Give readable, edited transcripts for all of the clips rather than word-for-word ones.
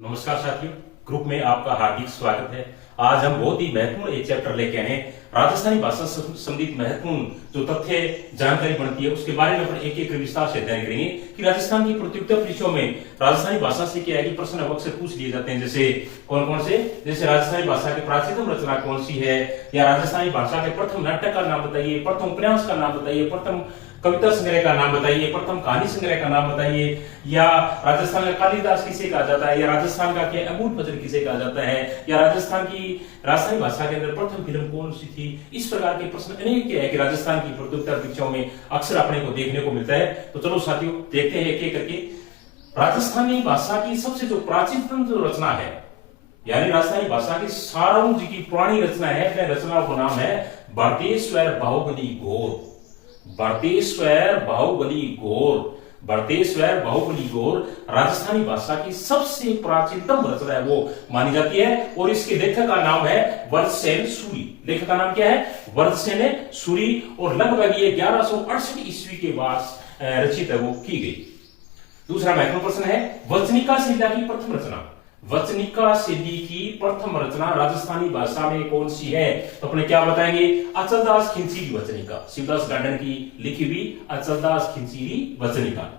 नमस्कार साथियों, ग्रुप में आपका हार्दिक स्वागत है। आज हम बहुत ही महत्वपूर्ण एक चैप्टर लेके आए हैं। राजस्थानी भाषा संबंधित महत्वपूर्ण जो तथ्य जानकारी बनती है उसके बारे में अपन एक एक विस्तार से अध्ययन करेंगे कि राजस्थान की प्रतियोगिता परीक्षाओं में राजस्थानी भाषा से क्या है कि प्रश्न अक्सर पूछ लिए जाते हैं। जैसे कौन कौन से, जैसे राजस्थानी भाषा की प्राचीनतम रचना कौन सी है, या राजस्थानी भाषा के प्रथम नाटक का नाम बताइए, प्रथम उपन्यास का नाम बताइए, प्रथम कविता संग्रह का नाम बताइए, प्रथम कहानी संग्रह का नाम बताइए, या राजस्थान का कालिदास किसे कहा जाता है, या राजस्थान का क्या अबूल फजल किसे कहा जाता है, या राजस्थान की राजस्थानी भाषा के अंदर प्रथम फिल्म कौन सी थी। इस प्रकार के प्रश्न अनेक है कि राजस्थान की प्रतियोगिता परीक्षाओं में अक्सर अपने को देखने को मिलता है। तो चलो साथियों देखते हैं एक एक करके। राजस्थानी भाषा की सबसे जो प्राचीनतम जो रचना है, यानी राजस्थानी भाषा की सारंग जी की पुरानी रचना है, रचना का नाम है भरतेश्वर बाहुबली घोर। भरतेश्वर बाहुबली घोर, भरतेश्वर बाहुबली घोर राजस्थानी भाषा की सबसे प्राचीनतम रचना है, वो मानी जाती है। और इसके लेखक का नाम है वज्रसेन सूरी। लेखक का नाम क्या है? वज्रसेन सूरी। और लगभग ये 1168 ईस्वी के बाद रचित है, वो की गई। दूसरा महत्वपूर्ण प्रश्न है, वचनिका शिला की प्रथम रचना। वचनिका शैली की प्रथम रचना राजस्थानी भाषा में कौन सी है? तो अपने क्या बताएंगे? अचलदास खिंचीरी वचनिका, शिवदास गार्डन की लिखी हुई अचलदास खिंचीरी वचनिका।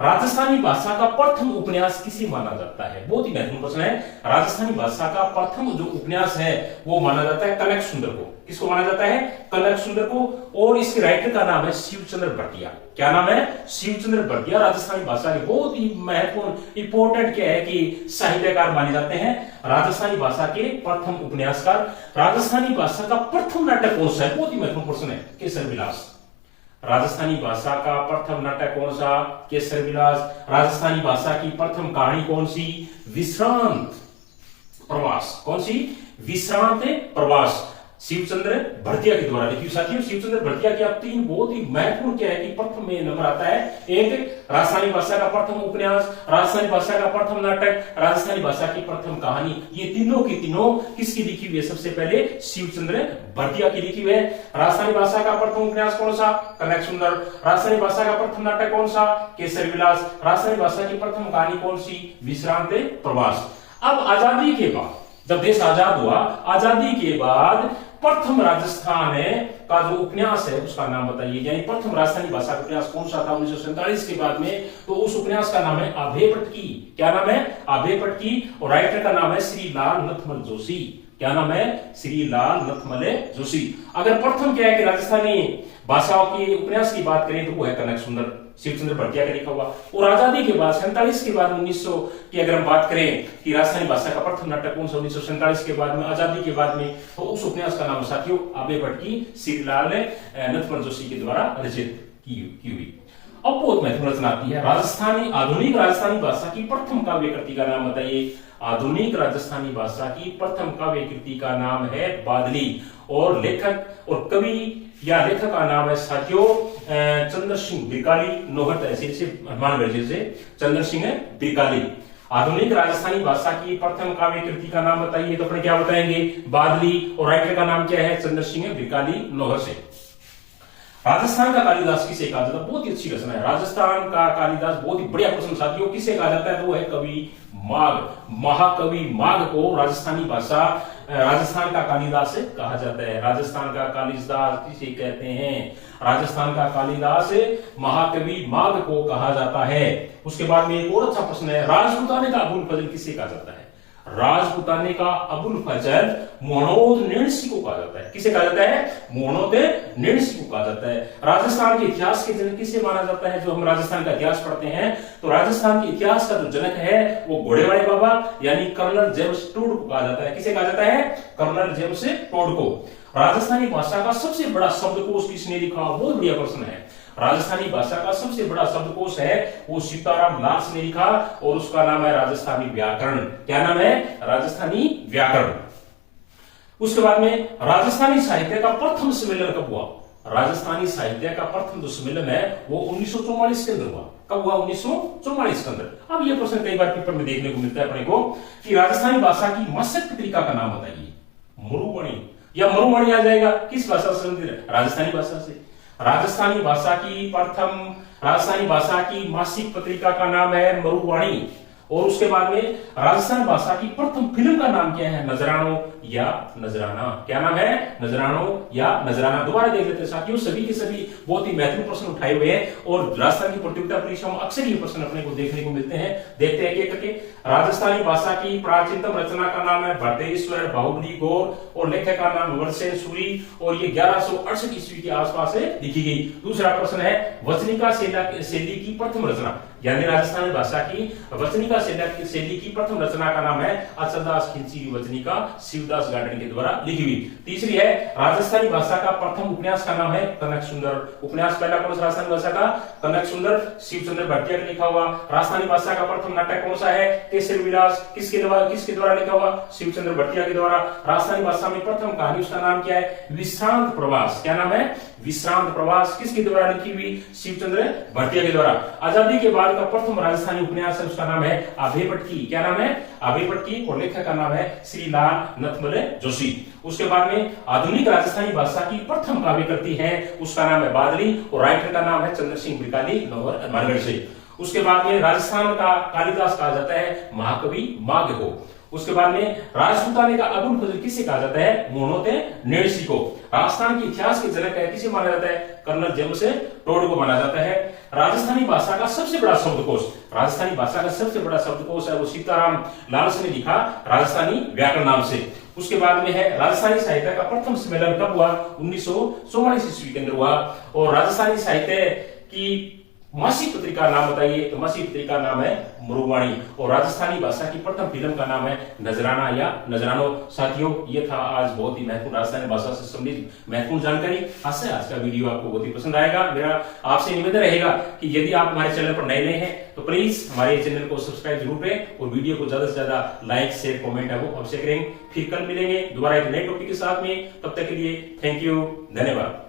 राजस्थानी भाषा का प्रथम उपन्यास किसे माना जाता है? बहुत ही महत्वपूर्ण प्रश्न है। राजस्थानी भाषा का प्रथम जो उपन्यास है वो माना जाता है कनक सुंदर को। किसको माना जाता है? कनक सुंदर को। और इसके राइटर का नाम है शिवचंद्र भरतिया। क्या नाम है? शिवचंद्र भरतिया। राजस्थानी भाषा के बहुत ही महत्वपूर्ण इंपोर्टेंट क्या है कि साहित्यकार माने जाते हैं। राजस्थानी भाषा के प्रथम उपन्यासकार। राजस्थानी भाषा का प्रथम नाटक कौन सा है? बहुत ही महत्वपूर्ण प्रश्न है। केसर विलास। राजस्थानी भाषा का प्रथम नाटक कौन सा? केसर विलास। राजस्थानी भाषा की प्रथम कहानी कौन सी? विश्रांत प्रवास। कौन सी? विश्रांत प्रवास, शिवचंद्र भरतिया के द्वारा लिखी। साथियों शिवचंद्र भरतिया के आप तीन बहुत ही महत्वपूर्ण क्या है कि प्रथम में नंबर आता है। एक राजस्थानी भाषा का प्रथम उपन्यास, राजस्थानी भाषा का प्रथम नाटक, राजस्थानी भाषा की प्रथम कहानी। ये तीनों की तीनों किसकी लिखी हुई है? सबसे पहले शिवचंद्र भरतिया की लिखी हुई है। राजस्थानी भाषा का प्रथम उपन्यास कौन सा? कनक सुंदर। राजस्थानी भाषा का प्रथम नाटक कौन सा? केसर विलास। राजस्थानी भाषा की प्रथम कहानी कौन सी? विश्रांत प्रवास। अब आजादी के बाद, जब देश आजाद हुआ, आजादी के बाद प्रथम राजस्थान का जो उपन्यास है उसका नाम बताइए। यानी प्रथम राजस्थानी भाषा का उपन्यास कौन सा था 1947 के बाद में? तो उस उपन्यास का नाम है आभेपटकी। क्या नाम है? आभेपटकी। और राइटर का नाम है श्री लाल नथमल जोशी। क्या नाम है? श्री लाल नथमल जोशी। अगर प्रथम क्या है कि राजस्थानी भाषाओं की उपन्यास की बात करें तो वो है कनक सुंदर, शिवचंद्र भरतिया का लिखा हुआ। और आजादी के बाद 47 के बाद 1900 की अगर हम बात करें कि राजस्थानी भाषा का प्रथम नाटक कौन सा 1947 के बाद में, आजादी के बाद में, तो उस उपन्यास का नाम साथियों आभेपटकी, श्रीलाल नथमल जोशी के द्वारा रचित की हुई। अब बहुत महत्वपूर्ण रचना आती है, राजस्थानी आधुनिक राजस्थानी भाषा की प्रथम काव्य कृति का नाम बताइए। आधुनिक राजस्थानी भाषा की प्रथम काव्य कृति का नाम है बादली। और लेखक और कवि या लेखक का नाम है साथियों चंद्र सिंह बिरकाली। नोहर तहसील से, हनुमानगढ़ जिले से चंद्र सिंह बिरकाली। आधुनिक राजस्थानी भाषा की प्रथम काव्य कृति का नाम बताइए। तो अपने क्या बताएंगे? बादली। और राइटर का नाम क्या है? चंद्र सिंह बिरकाली, नोहर से। राजस्थान का कालिदास किसे कहा जाता है? बहुत ही अच्छी रचना है। राजस्थान का कालिदास बहुत ही बढ़िया प्रश्न साथियों। किसे कहा जाता है? तो वो है कवि माघ, महाकवि माघ को राजस्थानी भाषा राजस्थान का कालिदास कहा जाता है। राजस्थान का कालिदास किसे कहते हैं? राजस्थान का कालिदास महाकवि माघ को कहा जाता है। उसके बाद में एक और अच्छा प्रश्न है, राजपुताने का अबुल फजल किसे कहा जाता है? राजपुताने का अबुल फजल मोहनोद निर्णसी को कहा जाता है। किसे कहा जाता है? मोहनोद निर्णसी को कहा जाता है। राजस्थान के इतिहास के जनक किसे माना जाता है? जो हम राजस्थान का इतिहास पढ़ते हैं तो राजस्थान के इतिहास का जो जनक है वो घोड़ेवाड़े बाबा यानी कर्नल जेम्स टोड को कहा जाता है। किसे कहा जाता है? कर्नल जेम्स टोड को। राजस्थानी भाषा का सबसे बड़ा शब्दकोश किसने लिखा? बहुत बढ़िया प्रश्न है। राजस्थानी भाषा का सबसे बड़ा शब्दकोश है वो सीताराम लार्स ने लिखा और उसका नाम है राजस्थानी व्याकरण। क्या नाम है? राजस्थानी व्याकरण। उसके बाद में राजस्थानी साहित्य का प्रथम सम्मेलन कब हुआ? राजस्थानी साहित्य का प्रथम जो सम्मेलन है वो 1944 के अंदर हुआ। कब हुआ? 1944 के अंदर। अब ये प्रश्न कई बार पेपर में देखने को मिलता है अपने को कि राजस्थानी भाषा की मासिक पत्रिका का नाम बताइए। मरुवाणी या मरुवाणी आ जाएगा। किस भाषा से संबंधित है? राजस्थानी भाषा से। राजस्थानी भाषा की प्रथम राजस्थानी भाषा की मासिक पत्रिका का नाम है मरुवाणी। और उसके बाद में राजस्थानी भाषा की प्रथम फिल्म का नाम क्या है? नजरानो या नजराना। क्या नाम है? नजरानो या नजराना। दोबारा देख लेते हैं साथियों, सभी के सभी बहुत ही महत्वपूर्ण प्रश्न उठाए हुए हैं और राजस्थान की प्रतियोगिता परीक्षाओं में अक्सर ये प्रश्न अपने को देखने को मिलते हैं। देखते हैं एक करके। राजस्थानी भाषा की प्राचीनतम रचना का नाम है भट्टेश्वर बाहुबली गौर और लेखक का नाम वर्षसेन सूरी और ये 1168 ईस्वी के आसपास से लिखी गई। दूसरा प्रश्न है वचनिका शैली की प्रथम रचना, यानी राजस्थानी भाषा की वचनिका शैली की प्रथम रचना का नाम है अचलदास खिलची वचनिका शिवदास गार्डन के द्वारा लिखी हुई। तीसरी है राजस्थानी भाषा का प्रथम उपन्यास का नाम है कनक सुंदर। उपन्यास पहला कौन सा राजस्थानी भाषा का? कनक सुंदर, शिवचंद्र भाटिया का लिखा हुआ। राजस्थानी भाषा का प्रथम नाटक कौन सा है? केसर विलास। किसके द्वारा लिखा हुआ? शिवचंद्र भाटिया के द्वारा। राजस्थानी भाषा में प्रथम कहानी, उसका नाम क्या है? विश्रांत प्रवास। क्या नाम है? विश्रांत प्रवास। किसके द्वारा लिखी हुई? शिवचंद्र भाटिया के द्वारा। आजादी के बाद का प्रथम राजस्थानी उपन्यास है, उसका नाम है आभेपटकी। क्या नाम है? आभेपटकी और लेखक का नाम है श्रीलाल नथमल जोशी। उसके बाद में आधुनिक राजस्थानी भाषा की प्रथम काव्य कृति है, उसका नाम है बादली और राइटर का नाम है चंद्र सिंह बिरकाली मारगढ़ से। उसके बाद में राजस्थान का कालिदास कहा जाता है महाकवि माघ को। उसके बाद में राजपूताने का अबुल फजल किसे कहा जाता है? मोहनोते नेड़सी को। राजस्थान के इतिहास के जनक है किसे माना जाता है? कर्नल जेम्स टोड को माना जाता है। राजस्थानी भाषा का सबसे बड़ा शब्दकोश, राजस्थानी भाषा का सबसे बड़ा शब्दकोश है वो सीताराम लालस ने लिखा राजस्थानी व्याकरण नाम से। उसके बाद में है राजस्थानी साहित्य का प्रथम सम्मेलन कब हुआ? 1944 ईस्वी के अंदर हुआ। और राजस्थानी साहित्य की मासिक पत्रिका नाम बताइए? तो मासिक पत्रिका नाम है मरुवाणी। और राजस्थानी भाषा की प्रथम फिल्म का नाम है नजराना या नजरानो। साथियों, ये था आज बहुत ही महत्वपूर्ण राजस्थानी भाषा से संबंधित महत्वपूर्ण जानकारी। आज का वीडियो आपको बहुत ही पसंद आएगा। मेरा आपसे निवेदन रहेगा कि यदि आप हमारे चैनल पर नए हैं तो प्लीज हमारे चैनल को सब्सक्राइब जरूर करें और वीडियो को ज्यादा से ज्यादा लाइक शेयर कमेंट है वो अवश्य करेंगे। फिर कल मिलेंगे दोबारा एक नए टॉपिक के साथ में। तब तक के लिए थैंक यू, धन्यवाद।